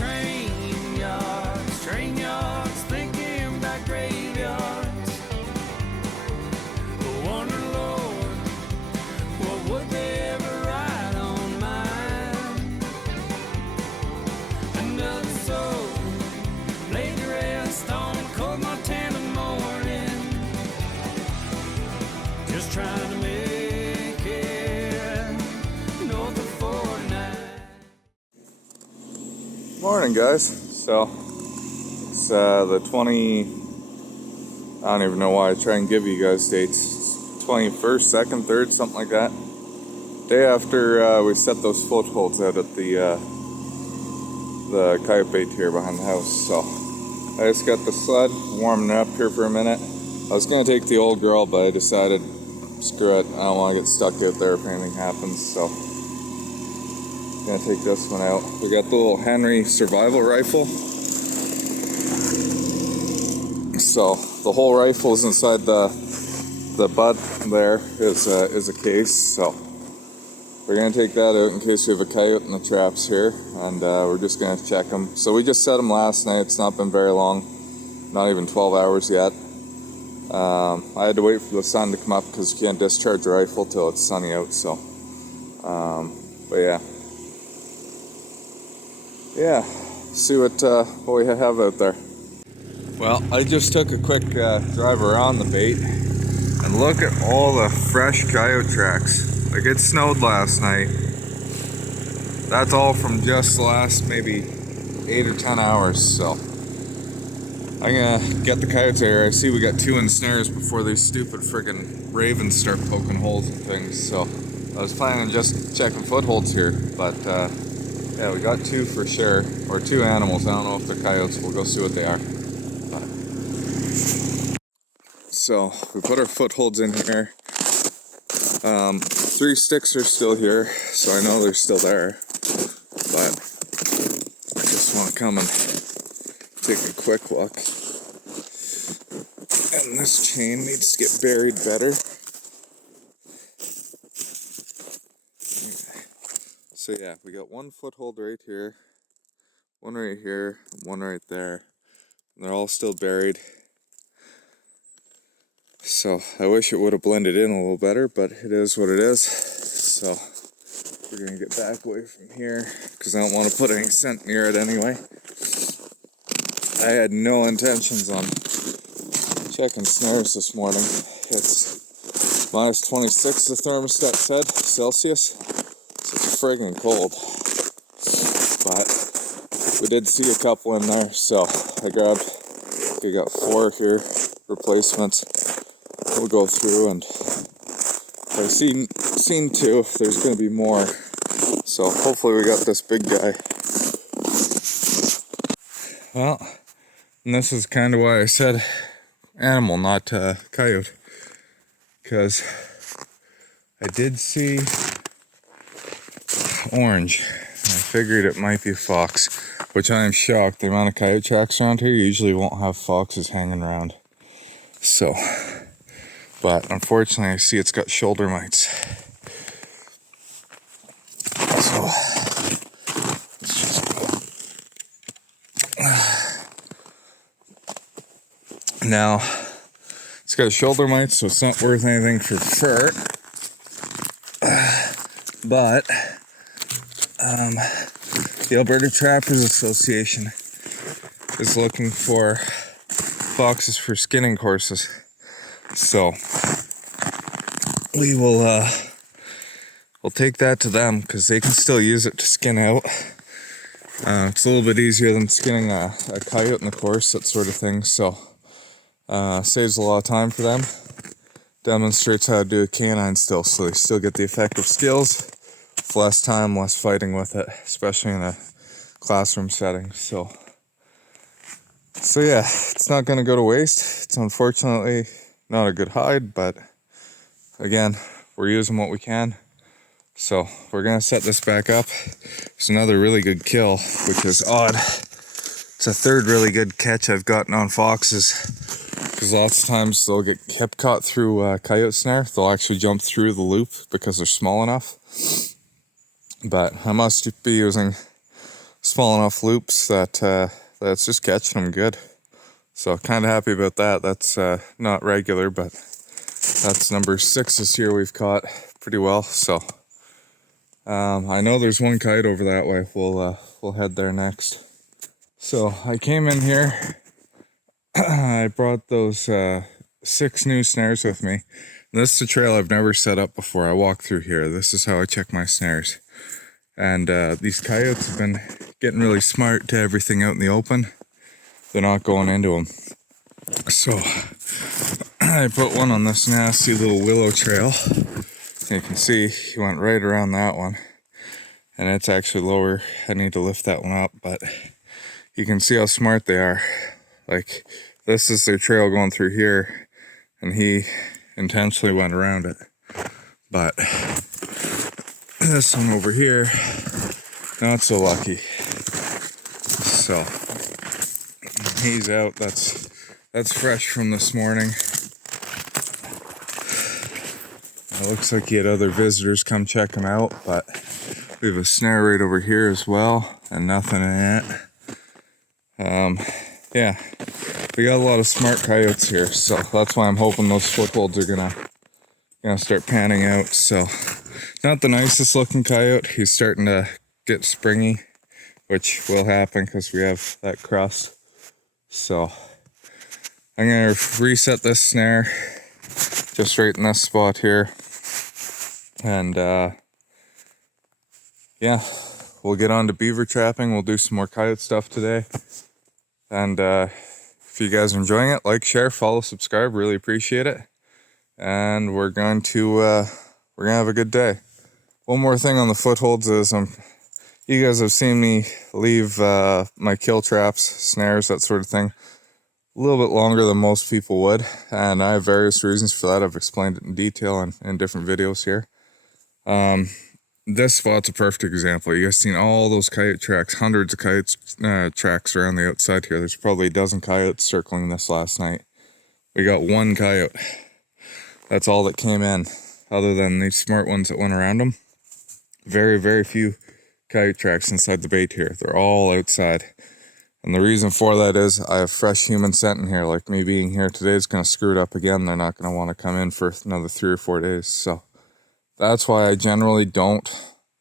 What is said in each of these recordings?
train yards, thinking about graveyards. I wonder, Lord, what would they ever write on mine? Another soul laid to rest on a cold Montana morning, just trying to make it north of 49. Morning, guys. So it's the 20, I don't even know why I try and give you guys dates. 21st, 2nd, 3rd, something like that. Day after we set those footholds out at the coyote bait here behind the house. So I just got the sled, warming it up here for a minute. I was gonna take the old girl, but I decided, screw it, I don't want to get stuck out there if anything happens. So gonna take this one out. We got the little Henry survival rifle. So the whole rifle is inside the butt there is a case. So we're gonna take that out in case we have a coyote in the traps here, and we're just gonna check them. So we just set them last night. It's not been very long, not even 12 hours yet. I had to wait for the sun to come up because you can't discharge a rifle till it's sunny out. So, but yeah, see what we have out there. Well, I just took a quick drive around the bait, and look at all the fresh coyote tracks. Like, it snowed last night. That's all from just the last maybe 8 or 10 hours. So I'm gonna get the coyotes here. I see we got 2 in snares before these stupid friggin' ravens start poking holes in things. So I was planning on just checking footholds here, but yeah, we got 2 for sure, or 2 animals. I don't know if they're coyotes. We'll go see what they are. So we put our footholds in here. 3 sticks are still here, so I know they're still there. But I just want to come and take a quick look. And this chain needs to get buried better. So yeah, we got 1 foothold right here, 1 right here, 1 right there. And they're all still buried. So I wish it would have blended in a little better, but it is what it is. So we're gonna get back away from here because I don't want to put any scent near it anyway. I had no intentions on checking snares this morning. It's minus 26, the thermostat said, Celsius. So it's friggin' cold. But we did see a couple in there, so I got 4 here, replacements. We'll go through, and if I've seen 2, there's going to be more. So hopefully we got this big guy. Well, and this is kind of why I said animal, not coyote. Because I did see orange. I figured it might be a fox, which I am shocked. The amount of coyote tracks around here, you usually won't have foxes hanging around. So, but unfortunately I see it's got shoulder mites. So, let's just go. Now, it's got shoulder mites, so it's not worth anything for fur. But the Alberta Trappers Association is looking for foxes for skinning courses. So we will we'll take that to them because they can still use it to skin out. It's a little bit easier than skinning a coyote in the course, that sort of thing. So saves a lot of time for them. Demonstrates how to do a canine still, so they still get the effective skills with less time, less fighting with it, especially in a classroom setting. So yeah, it's not going to go to waste. It's unfortunately not a good hide, but again, we're using what we can. So we're going to set this back up. It's another really good kill, which is odd. It's a 3rd really good catch I've gotten on foxes, because lots of times they'll get hip caught through a coyote snare. They'll actually jump through the loop because they're small enough. But I must be using small enough loops that that's just catching them good. So kind of happy about that. That's not regular, but that's number 6 this year we've caught pretty well. So I know there's one coyote over that way. We'll head there next. So I came in here. I brought those 6 new snares with me. This is a trail I've never set up before. I walk through here. This is how I check my snares. And these coyotes have been getting really smart to everything out in the open. They're not going into them. So I put one on this nasty little willow trail. You can see he went right around that one. And it's actually lower. I need to lift that one up, but you can see how smart they are. Like, this is their trail going through here, and he intentionally went around it. But this one over here, not so lucky. So he's out. That's fresh from this morning. It looks like he had other visitors come check him out, but we have a snare right over here as well, and nothing in it. Yeah, we got a lot of smart coyotes here, so that's why I'm hoping those footholds are gonna start panning out. So, not the nicest looking coyote. He's starting to get springy, which will happen because we have that crust. So, I'm gonna reset this snare just right in this spot here, and yeah, we'll get on to beaver trapping. We'll do some more coyote stuff today. And if you guys are enjoying it, like, share, follow, subscribe. Really appreciate it. And we're going to have a good day. One more thing on the footholds is you guys have seen me leave my kill traps, snares, that sort of thing, a little bit longer than most people would. And I have various reasons for that. I've explained it in detail in different videos here. This spot's a perfect example. You guys seen all those coyote tracks, hundreds of coyote tracks around the outside here. There's probably a dozen coyotes circling this last night. We got one coyote. That's all that came in, other than these smart ones that went around them. Very, very few coyote tracks inside the bait here. They're all outside. And the reason for that is I have fresh human scent in here. Like, me being here today is going to screw it up again. They're not going to want to come in for another 3 or 4 days. So that's why I generally don't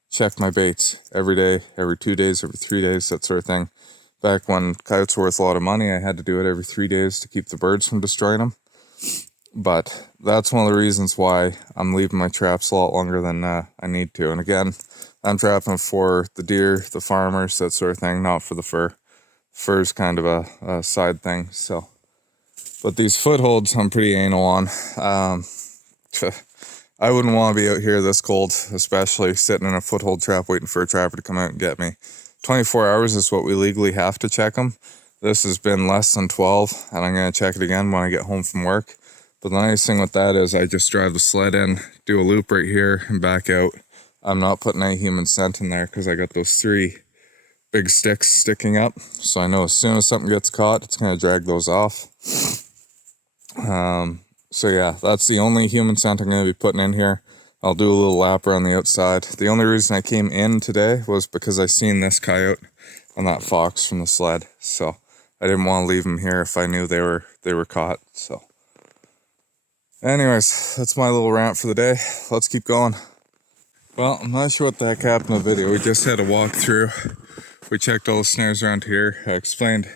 check my baits every day, every 2 days, every 3 days, that sort of thing. Back when coyotes were worth a lot of money, I had to do it every 3 days to keep the birds from destroying them. But that's one of the reasons why I'm leaving my traps a lot longer than I need to. And again, I'm trapping for the deer, the farmers, that sort of thing, not for the fur. Fur's kind of a side thing. So, but these footholds I'm pretty anal on. I wouldn't want to be out here this cold, especially sitting in a foothold trap waiting for a trapper to come out and get me. 24 hours is what we legally have to check them. This has been less than 12, and I'm going to check it again when I get home from work. But the nice thing with that is I just drive the sled in, do a loop right here, and back out. I'm not putting any human scent in there because I got those 3 big sticks sticking up. So I know as soon as something gets caught, it's going to drag those off. So yeah, that's the only human scent I'm going to be putting in here. I'll do a little lap around the outside. The only reason I came in today was because I seen this coyote and that fox from the sled. So I didn't want to leave them here if I knew they were caught. So anyways, that's my little rant for the day. Let's keep going. Well, I'm not sure what the heck happened in the video. We just had a walk through. We checked all the snares around here. I explained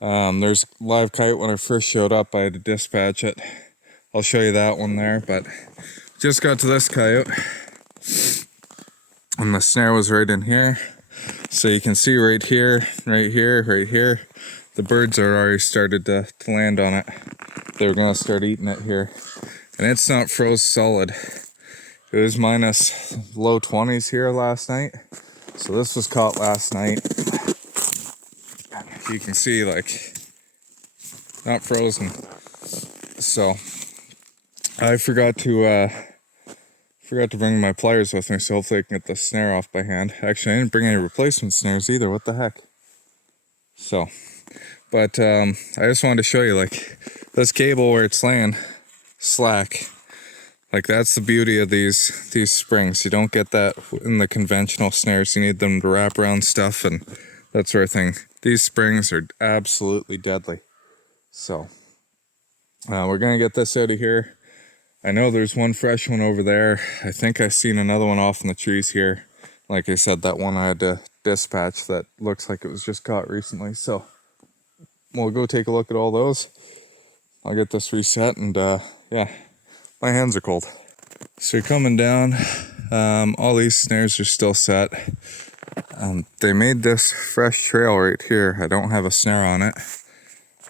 there's a live coyote when I first showed up. I had to dispatch it. I'll show you that one there, but just got to this coyote and the snare was right in here. So you can see right here, right here, right here, the birds are already started to land on it. They're gonna start eating it here. And it's not froze solid. It was minus low 20s here last night. So this was caught last night. You can see, like, not frozen. So I forgot to bring my pliers with me, so hopefully I can get the snare off by hand. Actually, I didn't bring any replacement snares either. What the heck? So, but I just wanted to show you, like, this cable where it's laying slack. Like, that's the beauty of these springs. You don't get that in the conventional snares. You need them to wrap around stuff and that sort of thing. These springs are absolutely deadly. So we're gonna get this out of here. I know there's one fresh one over there. I think I've seen another one off in the trees here. Like I said, that one I had to dispatch that looks like it was just caught recently. So we'll go take a look at all those. I'll get this reset and yeah, my hands are cold. So you're coming down. All these snares are still set. They made this fresh trail right here. I don't have a snare on it.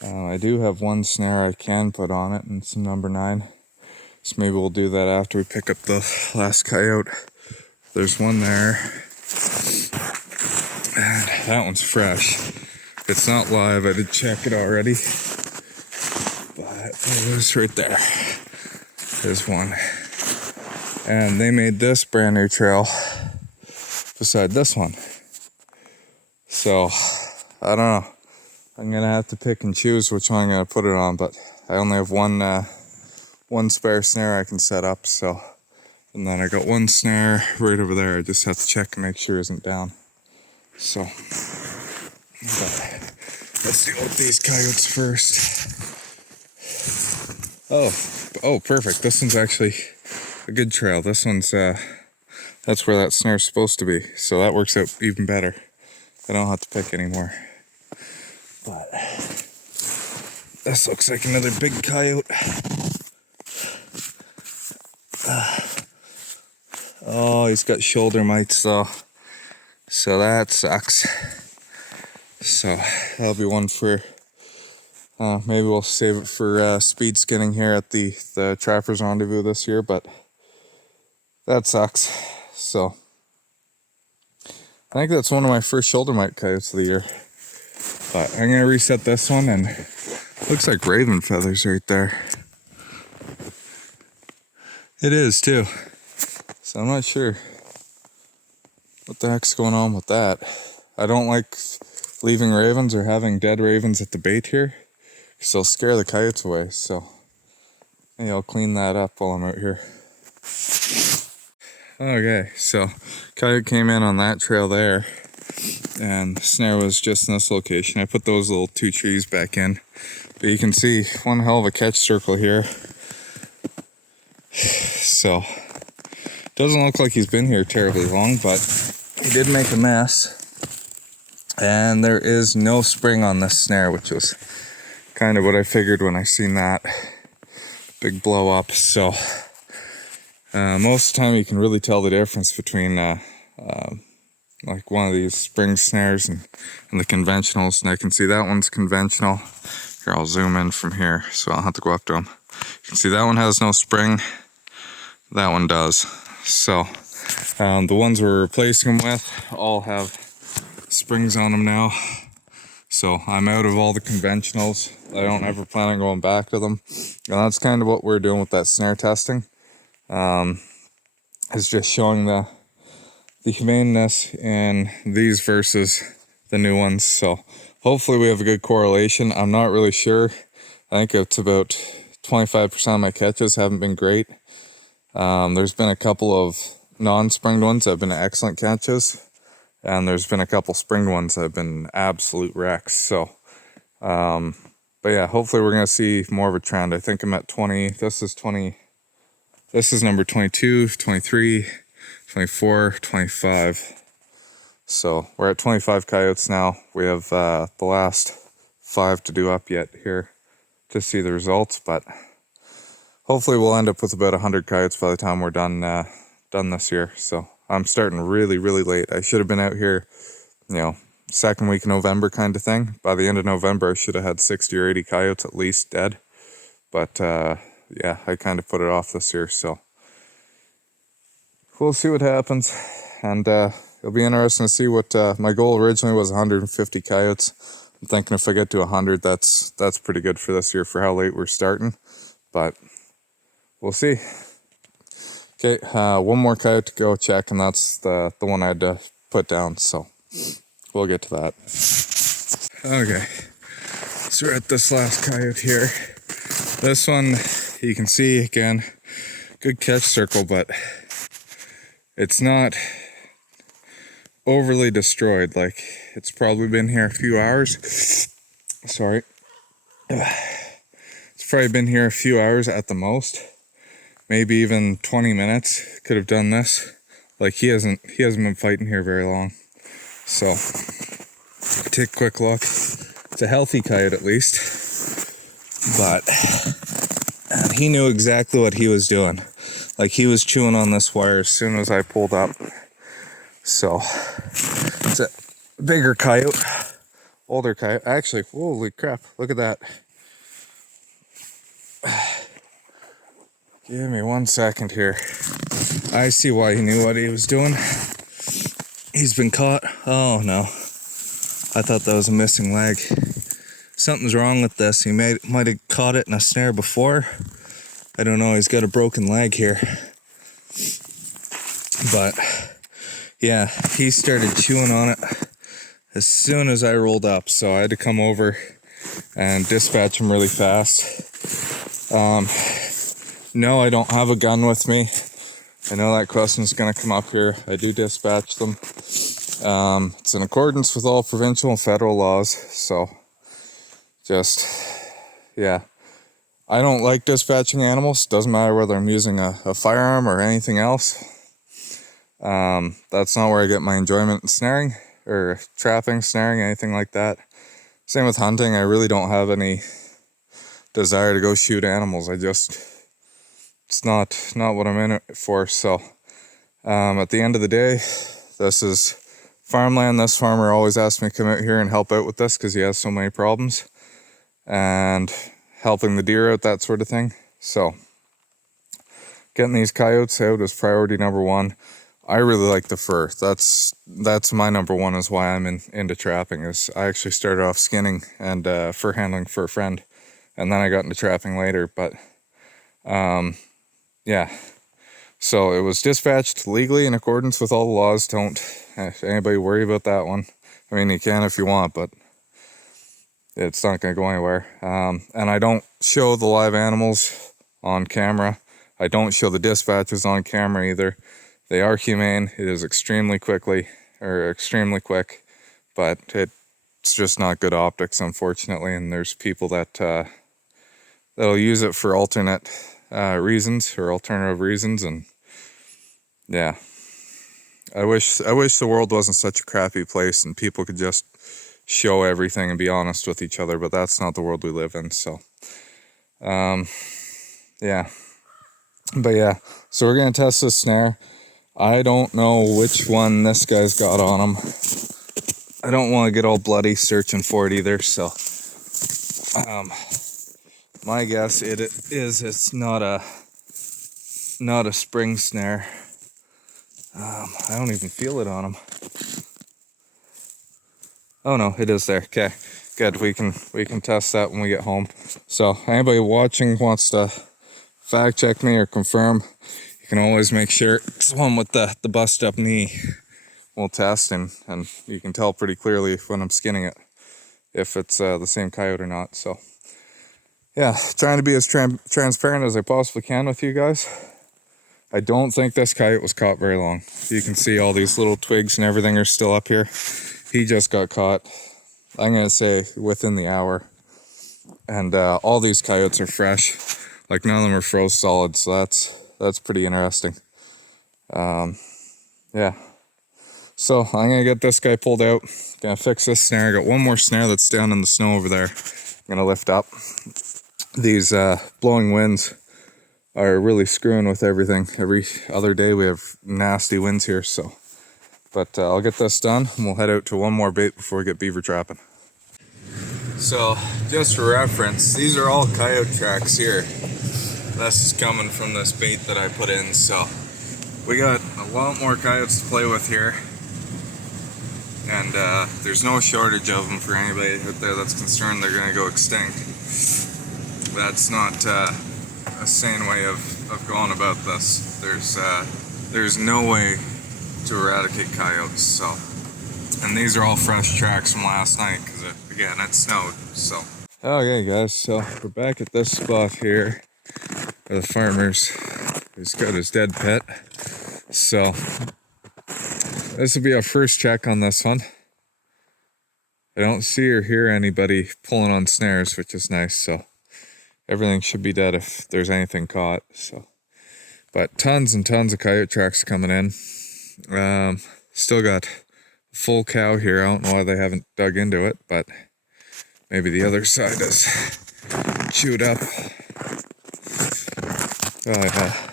I do have one snare I can put on it, and some number 9. So maybe we'll do that after we pick up the last coyote. There's one there. And that one's fresh. It's not live, I did check it already. But it was right there. There's one. And they made this brand new trail beside this one. So, I don't know. I'm gonna have to pick and choose which one I'm gonna put it on, but I only have one spare snare I can set up, so. And then I got one snare right over there. I just have to check and make sure it isn't down. So, but let's deal with these coyotes first. Oh, perfect. This one's actually a good trail. This one's, that's where that snare's supposed to be. So that works out even better. I don't have to pick anymore. But this looks like another big coyote. Oh, he's got shoulder mites though. So that sucks. So that'll be one for, maybe we'll save it for speed skinning here at the Trappers Rendezvous this year, but that sucks. So I think that's one of my first shoulder mite coyotes of the year. But I'm gonna reset this one, and looks like raven feathers right there. It is too. So I'm not sure what the heck's going on with that. I don't like leaving ravens or having dead ravens at the bait here, because they'll scare the coyotes away. So maybe I'll clean that up while I'm out here. Okay, so coyote came in on that trail there, and the snare was just in this location. I put those little 2 trees back in, but you can see one hell of a catch circle here. So doesn't look like he's been here terribly long, but he did make a mess. And there is no spring on this snare, which was kind of what I figured when I seen that big blow up. So most of the time you can really tell the difference between like one of these spring snares and the conventionals. And I can see that one's conventional. Here, I'll zoom in from here, so I'll have to go up to him. You can see that one has no spring. That one does. So the ones we're replacing them with all have springs on them now. So I'm out of all the conventionals. I don't ever plan on going back to them. And that's kind of what we're doing with that snare testing. It's just showing the humaneness in these versus the new ones. So hopefully we have a good correlation. I'm not really sure. I think it's about 25% of my catches haven't been great. There's been a couple of non-springed ones that have been excellent catches, and there's been a couple springed ones that have been absolute wrecks. So, but yeah, hopefully we're gonna see more of a trend. I think I'm at 20. This is number 22, 23, 24, 25. So we're at 25 coyotes now. We have the last 5 to do up yet here to see the results, but hopefully we'll end up with about 100 coyotes by the time we're done this year. So I'm starting really, really late. I should have been out here, second week of November kind of thing. By the end of November, I should have had 60 or 80 coyotes at least dead. But yeah, I kind of put it off this year. So we'll see what happens. And it'll be interesting to see what my goal originally was 150 coyotes. I'm thinking if I get to 100, that's pretty good for this year for how late we're starting. But we'll see. Okay, one more coyote to go check, and that's the one I had to put down, so we'll get to that. Okay, so we're at this last coyote here. This one, you can see again, good catch circle, but it's not overly destroyed. Like, it's probably been here a few hours. Sorry. It's probably been here a few hours at the most. Maybe even 20 minutes. Could have done this. Like, he hasn't been fighting here very long. So, take a quick look. It's a healthy coyote at least. But he knew exactly what he was doing. Like, he was chewing on this wire as soon as I pulled up. So, it's a bigger coyote. Older coyote. Actually, holy crap. Look at that. Give me 1 second here. I see why he knew what he was doing. He's been caught. Oh no. I thought that was a missing leg. Something's wrong with this. He might have caught it in a snare before. I don't know. He's got a broken leg here. But yeah, he started chewing on it as soon as I rolled up. So I had to come over and dispatch him really fast. No, I don't have a gun with me. I know that question's going to come up here. I do dispatch them. It's in accordance with all provincial and federal laws. So, yeah. I don't like dispatching animals. Doesn't matter whether I'm using a firearm or anything else. That's not where I get my enjoyment in snaring or trapping, snaring, anything like that. Same with hunting. I really don't have any desire to go shoot animals. It's not what I'm in it for. So at the end of the day, this is farmland. This farmer always asks me to come out here and help out with this because he has so many problems and helping the deer out, that sort of thing. So getting these coyotes out is priority number one. I really like the fur. That's my number one, is why I'm into trapping. Is I actually started off skinning and fur handling for a friend, and then I got into trapping later. But yeah, so it was dispatched legally in accordance with all the laws. Don't anybody worry about that one. I mean, you can if you want, but it's not going to go anywhere. And I don't show the live animals on camera. I don't show the dispatches on camera either. They are humane. It is extremely quick, but it's just not good optics, unfortunately. And there's people that'll use it for alternate reasons or alternative reasons. And yeah, I wish the world wasn't such a crappy place and people could just show everything and be honest with each other. But that's not the world we live in. So, yeah. But yeah, so we're gonna test this snare. I don't know which one this guy's got on him. I don't want to get all bloody searching for it either, so my guess it's not a spring snare. I don't even feel it on him. Oh no, it is there. Okay, good. We can test that when we get home. So anybody watching wants to fact check me or confirm, you can always make sure it's one with the bust up knee. We'll test and you can tell pretty clearly when I'm skinning it if it's the same coyote or not. So yeah, trying to be as transparent as I possibly can with you guys. I don't think this coyote was caught very long. You can see all these little twigs and everything are still up here. He just got caught, I'm gonna say, within the hour. And all these coyotes are fresh. Like, none of them are froze solid, so that's pretty interesting. Yeah. So I'm gonna get this guy pulled out. Gonna fix this snare. I got one more snare that's down in the snow over there. I'm gonna lift up. These blowing winds are really screwing with everything. Every other day we have nasty winds here. So, but I'll get this done and we'll head out to one more bait before we get beaver trapping. So, just for reference, these are all coyote tracks here. This is coming from this bait that I put in, so we got a lot more coyotes to play with here. And there's no shortage of them for anybody out there that's concerned they're going to go extinct. That's not a sane way of going about this. There's no way to eradicate coyotes, so. And these are all fresh tracks from last night, because again, it snowed, so. Okay guys, so we're back at this spot here where the farmer's He's got his dead pit. So this will be our first check on this one. I don't see or hear anybody pulling on snares, which is nice. So everything should be dead if there's anything caught. So, but tons and tons of coyote tracks coming in. Still got a full cow here. I don't know why they haven't dug into it, but maybe the other side is chewed up. Oh yeah.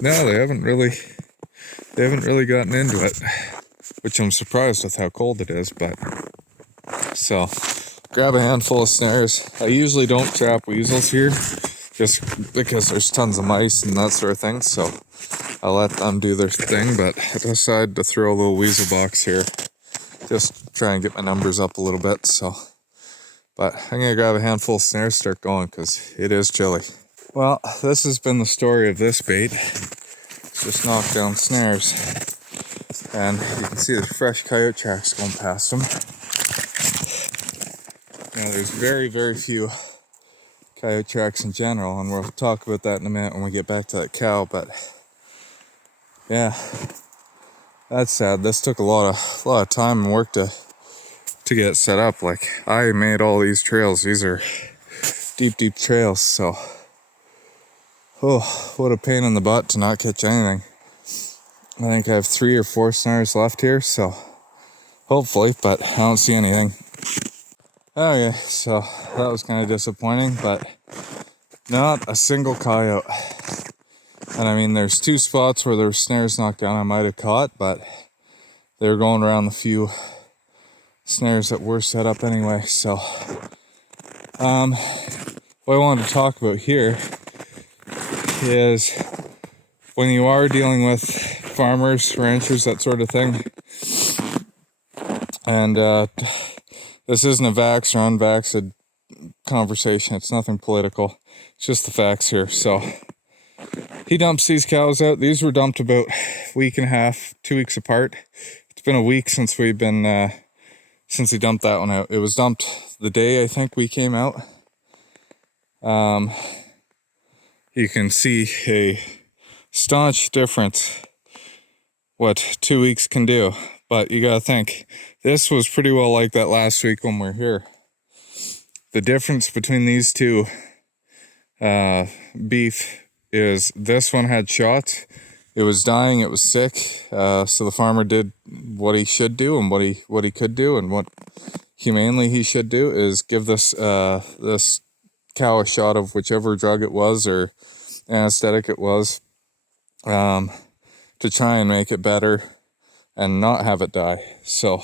No, they haven't really gotten into it, which I'm surprised with how cold it is, but so grab a handful of snares. I usually don't trap weasels here just because there's tons of mice and that sort of thing, so I'll let them do their thing, but I decided to throw a little weasel box here, just try and get my numbers up a little bit. So, but I'm gonna grab a handful of snares, start going, because it is chilly. Well, this has been the story of this bait. Just knocked down snares, and you can see the fresh coyote tracks going past them. Now there's very, very few coyote tracks in general, and we'll talk about that in a minute when we get back to that cow, but yeah, that's sad. This took a lot of time and work to get set up. Like, I made all these trails. These are deep trails, so oh, what a pain in the butt to not catch anything. I think I have 3 or 4 snares left here, so hopefully, but I don't see anything. Okay, so that was kind of disappointing, but not a single coyote. And I mean, there's 2 spots where there were snares knocked down I might have caught, but they were going around the few snares that were set up anyway. So what I wanted to talk about here is when you are dealing with farmers, ranchers, that sort of thing, and this isn't a vax or unvaxxed conversation, it's nothing political, it's just the facts here. So he dumps these cows out. These were dumped about a week and a half, 2 weeks apart. It's been a week since we've been since he dumped that one out. It was dumped the day I think we came out. You can see a staunch difference what 2 weeks can do, but you gotta think, this was pretty well like that last week when we were here. The difference between these two beef is this one had shots, it was dying, it was sick, so the farmer did what he should do and what he could do, and what humanely he should do is give this this cow a shot of whichever drug it was or anesthetic it was, to try and make it better and not have it die. So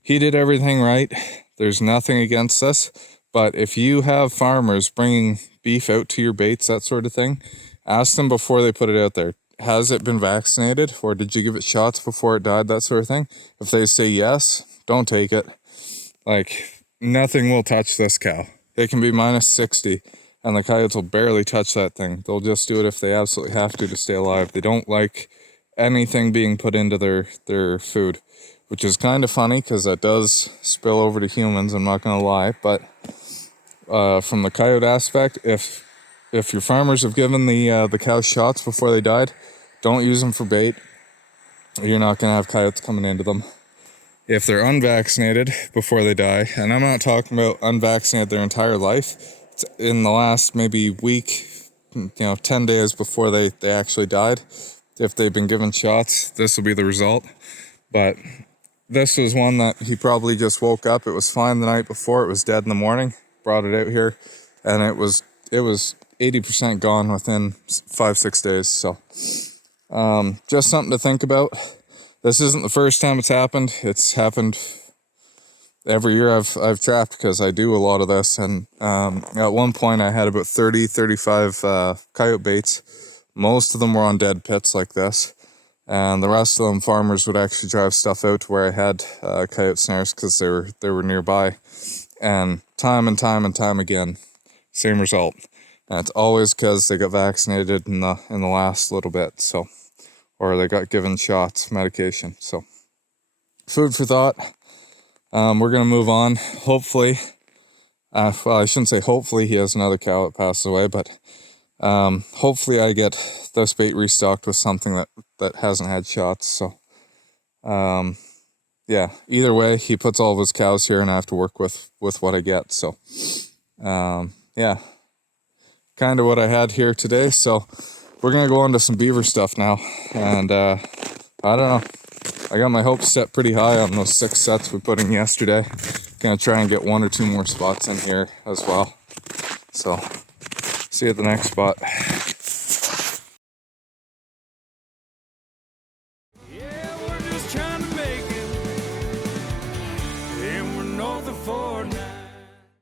he did everything right. There's nothing against this, but if you have farmers bringing beef out to your baits, that sort of thing, ask them before they put it out there, has it been vaccinated, or did you give it shots before it died, that sort of thing. If they say yes, don't take it. Like, nothing will touch this cow. It can be minus 60 and the coyotes will barely touch that thing. They'll just do it if they absolutely have to stay alive. They don't like anything being put into their food, which is kind of funny because that does spill over to humans, I'm not gonna lie. But from the coyote aspect, if your farmers have given the cows shots before they died, don't use them for bait. You're not gonna have coyotes coming into them. If they're unvaccinated before they die, and I'm not talking about unvaccinated their entire life, it's in the last maybe week, 10 days before they actually died, if they've been given shots, this will be the result. But this was one that he probably just woke up. It was fine the night before, it was dead in the morning, brought it out here, and it was 80% gone within 5-6 days. So just something to think about. This isn't the first time it's happened. It's happened every year I've trapped, because I do a lot of this. And at one point I had about 35 coyote baits. Most of them were on dead pits like this. And the rest of them, farmers would actually drive stuff out to where I had coyote snares because they were nearby. And time again, same result. And it's always because they got vaccinated in the last little bit. So, or they got given shots, medication. So, food for thought. We're going to move on. Hopefully, well, I shouldn't say hopefully he has another cow that passes away, but Hopefully I get this bait restocked with something that hasn't had shots. So yeah, either way, he puts all of his cows here and I have to work with what I get. So yeah, kind of what I had here today. So we're gonna go on to some beaver stuff now, and I don't know, I got my hopes set pretty high on those 6 sets we put in yesterday. Gonna try and get 1 or 2 more spots in here as well. So see you at the next spot.